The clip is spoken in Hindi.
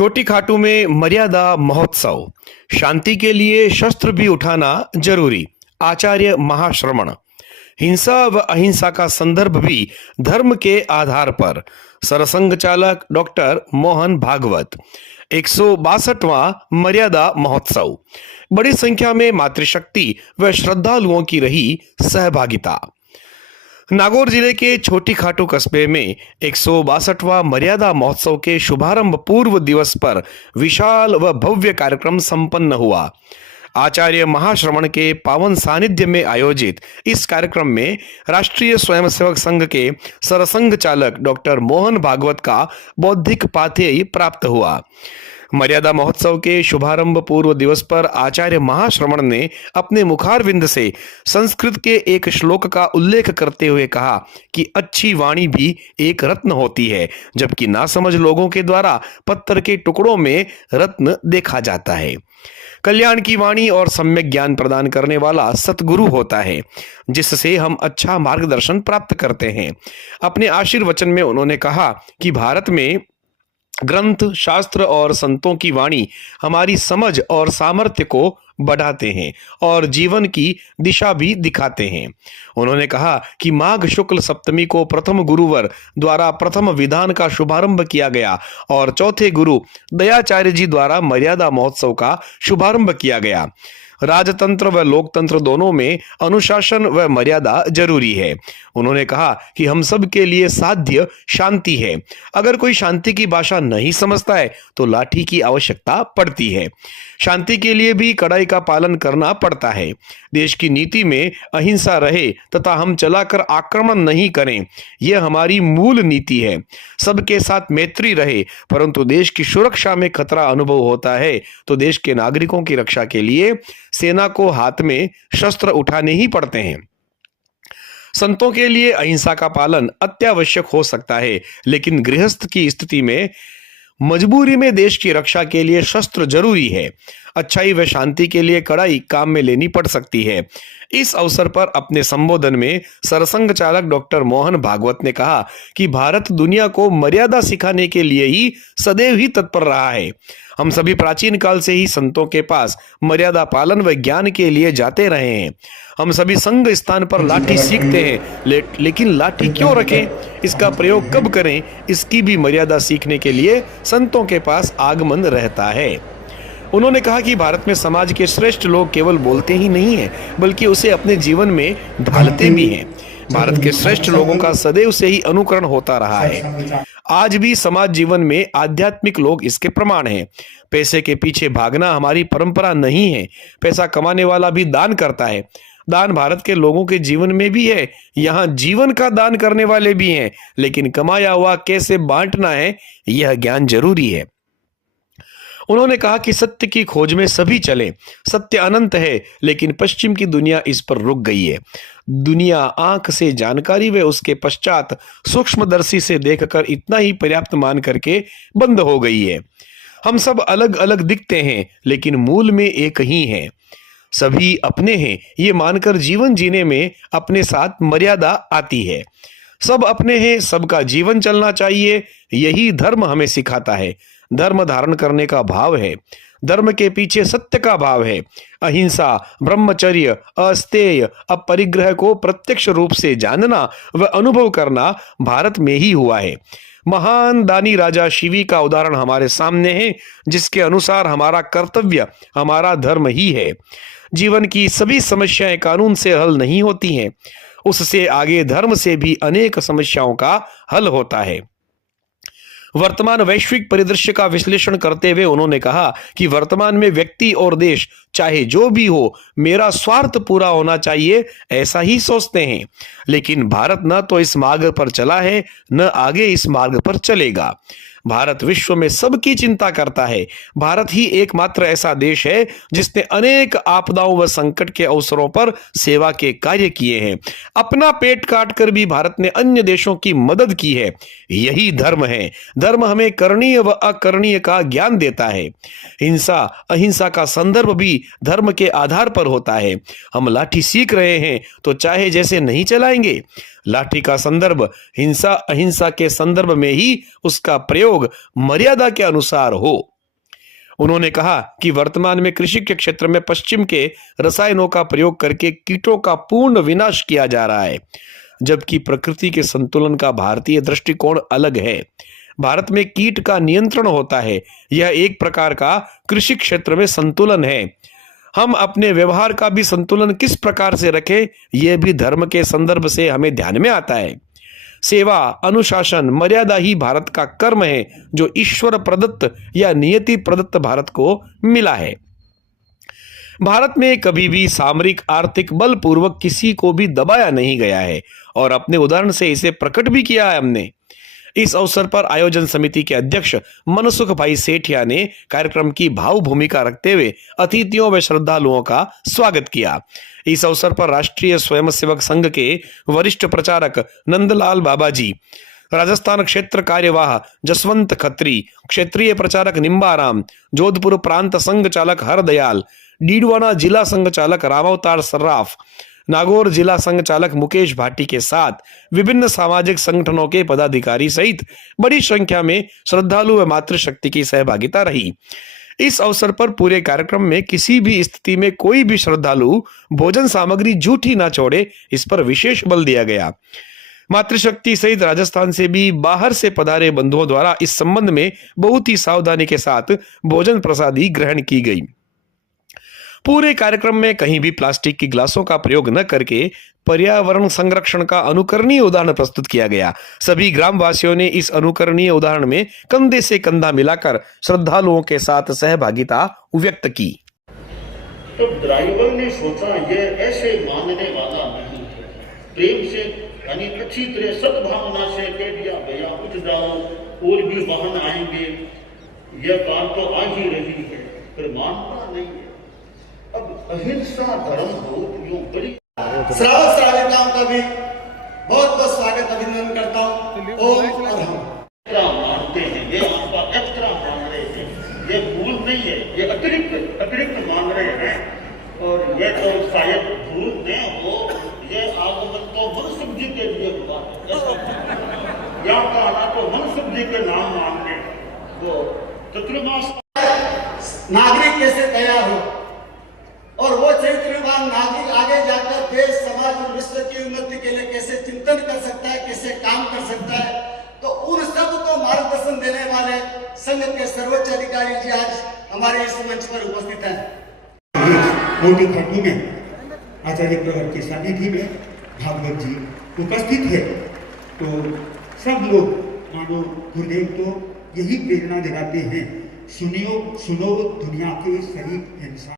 छोटी खाटू में मर्यादा महोत्सव। शांति के लिए शस्त्र भी उठाना जरूरी। आचार्य महाश्रमण। हिंसा व अहिंसा का संदर्भ भी धर्म के आधार पर। सरसंघ चालक डॉक्टर मोहन भागवत। 162वां मर्यादा महोत्सव। बड़ी संख्या में मातृशक्ति व श्रद्धालुओं की रही सहभागिता। नागौर जिले के छोटी खाटू कस्बे में 162वां मर्यादा महोत्सव के शुभारंभ पूर्व दिवस पर विशाल व भव्य कार्यक्रम संपन्न हुआ। आचार्य महाश्रमण के पावन सानिध्य में आयोजित इस कार्यक्रम में राष्ट्रीय स्वयंसेवक संघ के सरसंघ चालक डॉक्टर मोहन भागवत का बौद्धिक पाथेय प्राप्त हुआ। मर्यादा महोत्सव के शुभारंभ पूर्व दिवस पर आचार्य महाश्रमण ने अपने मुखारविंद से संस्कृत के एक श्लोक का उल्लेख करते हुए कहा कि अच्छी वाणी भी एक रत्न होती है, जबकि नासमझ लोगों के द्वारा पत्थर के टुकड़ों में रत्न देखा जाता है। कल्याण की वाणी और सम्यक ज्ञान प्रदान करने वाला सतगुरु होता है, जिससे हम अच्छा मार्गदर्शन प्राप्त करते हैं। अपने आशीर्वचन में उन्होंने कहा कि भारत में ग्रंथ, शास्त्र और संतों की वाणी हमारी समझ और सामर्थ्य को बढ़ाते हैं और जीवन की दिशा भी दिखाते हैं। उन्होंने कहा कि माघ शुक्ल सप्तमी को प्रथम गुरुवर द्वारा प्रथम विधान का शुभारंभ किया गया और चौथे गुरु दयाचार्य जी द्वारा मर्यादा महोत्सव का शुभारंभ किया गया। राजतंत्र व लोकतंत्र दोनों में अनुशासन व मर्यादा जरूरी है। उन्होंने कहा कि हम सब के लिए साध्य शांति है। अगर कोई शांति की भाषा नहीं समझता है तो लाठी की आवश्यकता पड़ती है। शांति के लिए भी कड़ाई का पालन करना पड़ता है। देश की नीति में अहिंसा रहे तथा हम चलाकर आक्रमण नहीं करें, यह हमारी मूल नीति है। सबके साथ मैत्री रहे, परंतु देश की सुरक्षा में खतरा अनुभव होता है तो देश के नागरिकों की रक्षा के लिए सेना को हाथ में शस्त्र उठाने ही पड़ते हैं। संतों के लिए अहिंसा का पालन अत्यावश्यक हो सकता है, लेकिन गृहस्थ की स्थिति में मजबूरी में देश की रक्षा के लिए शस्त्र जरूरी है। अच्छाई व शांति के लिए कड़ाई काम में लेनी पड़ सकती है। इस अवसर पर अपने संबोधन में सरसंघ चालक डॉक्टर मोहन भागवत ने कहा कि भारत दुनिया को मर्यादा सिखाने के लिए ही सदैव ही तत्पर रहा है। हम सभी प्राचीन काल से ही संतों के पास मर्यादा पालन व ज्ञान के लिए जाते रहे हैं। हम सभी संघ स्थान पर लाठी सीखते हैं, लेकिन लाठी क्यों रखें, इसका प्रयोग कब करें, इसकी भी मर्यादा सीखने के लिए संतों के पास आगमन रहता है। उन्होंने कहा कि भारत में समाज के श्रेष्ठ लोग केवल बोलते ही नहीं हैं, बल्कि उसे अपने जीवन में ढालते भी हैं। भारत के श्रेष्ठ लोगों का सदैव से ही अनुकरण होता रहा है। आज भी समाज जीवन में आध्यात्मिक लोग इसके प्रमाण हैं। पैसे के पीछे भागना हमारी परंपरा नहीं है। पैसा कमाने वाला भी दान करता है। दान भारत के लोगों के जीवन में भी है। यहाँ जीवन का दान करने वाले भी हैं, लेकिन कमाया हुआ कैसे बांटना है, यह ज्ञान जरूरी है। उन्होंने कहा कि सत्य की खोज में सभी चले। सत्य अनंत है, लेकिन पश्चिम की दुनिया इस पर रुक गई है। दुनिया आंख से जानकारी व उसके पश्चात सूक्ष्मदर्शी से देखकर इतना ही पर्याप्त मान करके बंद हो गई है। हम सब अलग अलग दिखते हैं, लेकिन मूल में एक ही हैं। सभी अपने हैं, ये मानकर जीवन जीने में अपने साथ मर्यादा आती है। सब अपने हैं, सबका जीवन चलना चाहिए, यही धर्म हमें सिखाता है। धर्म धारण करने का भाव है। धर्म के पीछे सत्य का भाव है। अहिंसा, ब्रह्मचर्य, अस्तेय, अपरिग्रह को प्रत्यक्ष रूप से जानना व अनुभव करना भारत में ही हुआ है। महान दानी राजा शिवी का उदाहरण हमारे सामने है, जिसके अनुसार हमारा कर्तव्य हमारा धर्म ही है। जीवन की सभी समस्याएं कानून से हल नहीं होती हैं, उससे आगे धर्म से भी अनेक समस्याओं का हल होता है। वर्तमान वैश्विक परिदृश्य का विश्लेषण करते हुए उन्होंने कहा कि वर्तमान में व्यक्ति और देश चाहे जो भी हो, मेरा स्वार्थ पूरा होना चाहिए, ऐसा ही सोचते हैं। लेकिन भारत न तो इस मार्ग पर चला है, न आगे इस मार्ग पर चलेगा। भारत विश्व में सबकी चिंता करता है। भारत ही एकमात्र ऐसा देश है जिसने अनेक आपदाओं व संकट के अवसरों पर सेवा के कार्य किए हैं। अपना पेट काट कर भी भारत ने अन्य देशों की मदद की है। यही धर्म है। धर्म हमें करणीय व अकरणीय का ज्ञान देता है। हिंसा अहिंसा का संदर्भ भी धर्म के आधार पर होता है। हम लाठी सीख रहे हैं तो चाहे जैसे नहीं चलाएंगे। लाठी का संदर्भ हिंसा अहिंसा के संदर्भ में ही उसका प्रयोग मर्यादा के अनुसार हो। उन्होंने कहा कि वर्तमान में कृषि के क्षेत्र में पश्चिम के रसायनों का प्रयोग करके कीटों का पूर्ण विनाश किया जा रहा है, जबकि प्रकृति के संतुलन का भारतीय दृष्टिकोण अलग है। भारत में कीट का नियंत्रण होता है। यह एक प्रकार का कृषि क्षेत्र में संतुलन है। हम अपने व्यवहार का भी संतुलन किस प्रकार से रखें, यह भी धर्म के संदर्भ से हमें ध्यान में आता है। सेवा, अनुशासन, मर्यादा ही भारत का कर्म है, जो ईश्वर प्रदत्त या नियति प्रदत्त भारत को मिला है। भारत में कभी भी सामरिक आर्थिक बलपूर्वक किसी को भी दबाया नहीं गया है और अपने उदाहरण से इसे प्रकट भी किया है हमने। इस अवसर पर आयोजन समिति के अध्यक्ष मनसुख भाई सेठिया ने कार्यक्रम की भाव भूमिका रखते हुए अतिथियों व श्रद्धालुओं का स्वागत किया। इस अवसर पर राष्ट्रीय स्वयंसेवक संघ के वरिष्ठ प्रचारक नंदलाल बाबाजी, राजस्थान क्षेत्र कार्यवाह जसवंत खत्री, क्षेत्रीय प्रचारक निम्बाराम, जोधपुर प्रांत संघ चालक हरदयाल, डीडवाना जिला संघ चालक रामावतार सर्राफ, नागौर जिला संघ चालक मुकेश भाटी के साथ विभिन्न सामाजिक संगठनों के पदाधिकारी सहित बड़ी संख्या में श्रद्धालु व मातृशक्ति की सहभागिता रही। इस अवसर पर पूरे कार्यक्रम में किसी भी स्थिति में कोई भी श्रद्धालु भोजन सामग्री झूठी ना छोड़े, इस पर विशेष बल दिया गया। मातृशक्ति सहित राजस्थान से भी बाहर से पधारे बंधुओं द्वारा इस संबंध में बहुत ही सावधानी के साथ भोजन प्रसादी ग्रहण की गई। पूरे कार्यक्रम में कहीं भी प्लास्टिक की गिलासों का प्रयोग न करके पर्यावरण संरक्षण का अनुकरणीय उदाहरण प्रस्तुत किया गया। सभी ग्रामवासियों ने इस अनुकरणीय उदाहरण में कंधे से कंधा मिलाकर श्रद्धालुओं के साथ सहभागिता व्यक्त की। तो ड्राइवर ने सोचा ये ऐसे मानने वाला नहीं है, प्रेम से यानी अच्छी तरह सद्भावना से कह दिया, भैया उठ जाओ, और भी वाहन आएंगे, यह कार तो आ ही रही है, फिर मानता नहीं है। अब अहिंसा धर्म हो यूं बड़ी श्रावक श्राविकाओं का भी बहुत बहुत स्वागत अभिनंदन करता हूँ। ओम और हम मानते हैं, ये आपका एक्स्ट्रा मान रहे हैं, ये भूल नहीं है, ये अतिरिक्त मान रहे हैं। और ये तो शायद भूल न हो, ये आगमन तो मनसुख जी के लिए हुआ है। यहाँ का आना तो मनसुख जी के नाम मान के वो चतुर्मास नागरिक कैसे तैयार हो और वो चरित्रवान नागरिक आगे जाकर देश, समाज और विश्व की उन्नति के लिए कैसे चिंतन कर सकता है, कैसे काम कर सकता है, तो उन सब को मार्गदर्शन देने वाले संघ के सर्वोच्च अधिकारी जी आज हमारे इस मंच पर उपस्थित हैं। मोटी खट्टू में आचार्य प्रवर के सानिध्य में भागवत जी उपस्थित है, तो सब लोग मानो गुरुदेव तो यही प्रेरणा दिलाते हैं, सुनो दुनिया के शरीफ इंसान।